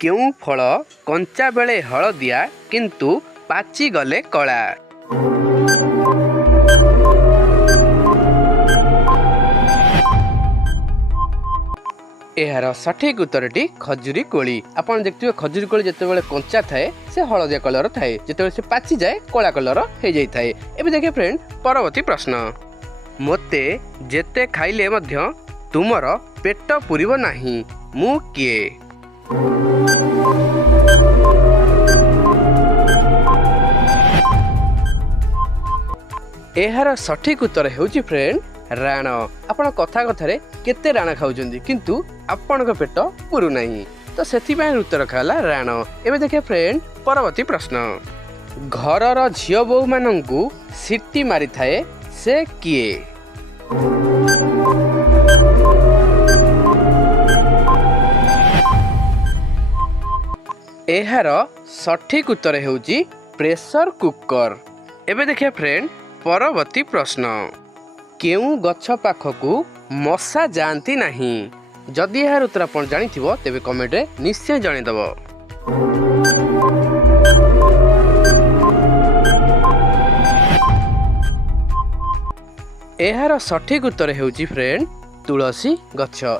केउं फल कंचा बेले हलदिया किंतु पाची गले कला। यार सठिक उत्तरटी खजुरी कोली। आपण देखिए खजुरी कोली जिते कंचा थाए से हलदिया कलर थाए, जिते से पाची जाए कला कलर हो जाए थाए। एबे देखिए फ्रेंड परवर्ती प्रश्न, मोते जेते खाइले मध्य तुमर पेट पुरिब नाही, मु किए? एहार सठिक उत्तर हेउची फ्रेंड राण। आपण कथा कथारे केते राण खाउचंदी किंतु आपणक पेट पुरु नाही, तो सेथिबाई उत्तर खाला राण। एबे देखिए फ्रेंड परवर्ती प्रश्न, घरर झियो बोउ मानंकु सिटी मारी थाए से किए? एहार सठिक उत्तर हेउची प्रेशर कुकर। एबे देखिए फ्रेंड परवर्ती प्रश्न, केउं गछ पाखकु मशा जाती नाही? जदि यार उत्तर आपण जानिथिबो तेबे कमेंट रे निश्चय जणेदबो। एहार सठिक उत्तर हेउची फ्रेंड तुलसी गछ।